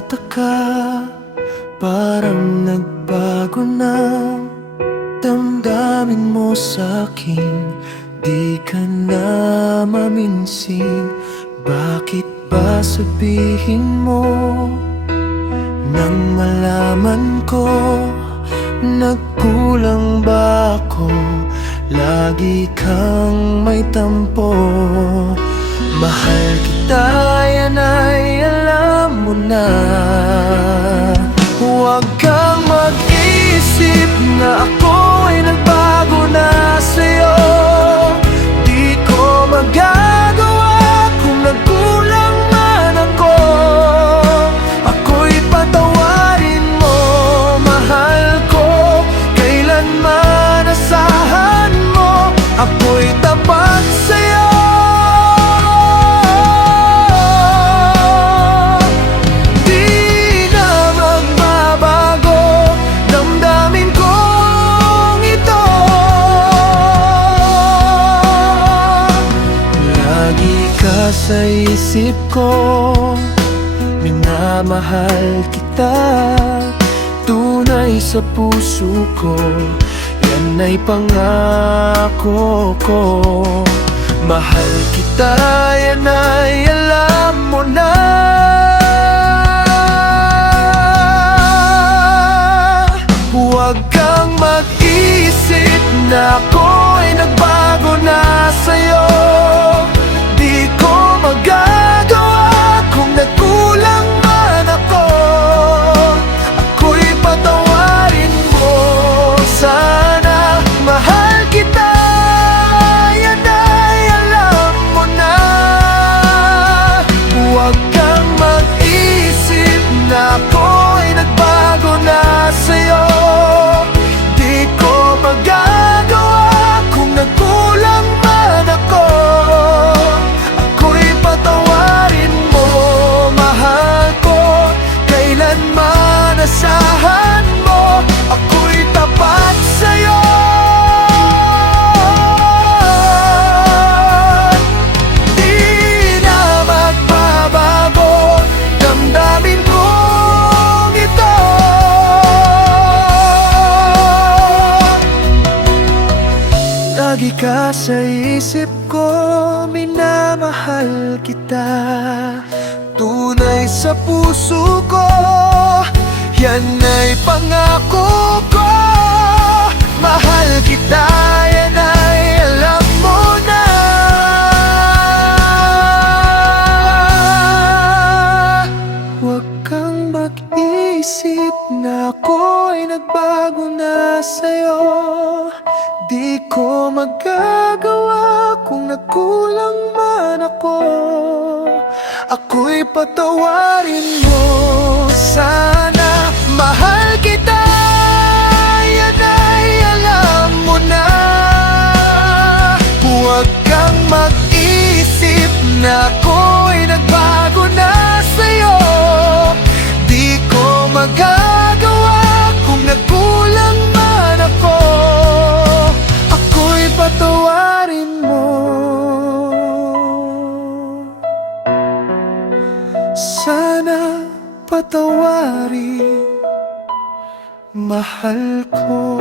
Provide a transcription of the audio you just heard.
nagtataka, parang nagbago na damdamin mo sa'kin. Di ka na maminsin, bakit ba sabihin mo? Nang malaman ko, nagkulang ba ako? Lagi kang may tampo. Mahal kita, yan ay alam mo na. Huwag kang mag-isip na ako ay nagbago na sa'yo. Di ko magagawa kung nagkulang man ako. Ako'y patawarin mo, mahal ko. Kailanman asahan mo, ako'y tapat sa'yo. Sa isip ko, minamahal kita. Tunay sa puso ko, yan ay pangako ko. Mahal kita, yan ay alam mo na. Huwag kang mag-isip na ako ay nagbago na sa'yo. Di ko magagawa kung nagkulang man ako. Ako'y patawarin mo sana. Mahal kita, yan ay alam mo na. Huwag kang mag-isip na ako'y nagbago na sa'yo. Di ko magagawa kung nagkulang man ako. Patawarin mo, mahal ko. Kailanman asahan mo, ako'y tapat sa'yo. Di na magbabago damdamin kong ito. Lagi ka sa isip ko, minamahal kita. Tunay sa puso ko, yan ay pangako ko. Mahal kita, yan ay alam mo na. Huwag kang mag-isip na ako'y nagbago na sa'yo. Di ko magagawa kung nagkulang man ako. Ako'y patawarin mo sana. Mahal kita, yan ay alam mo na. Huwag kang mag-isip na ako'y nagbago na sa'yo. Di ko magagawa kung nagkulang man ako. Ako'y patawarin mo sana. Patawarin, mahal ko.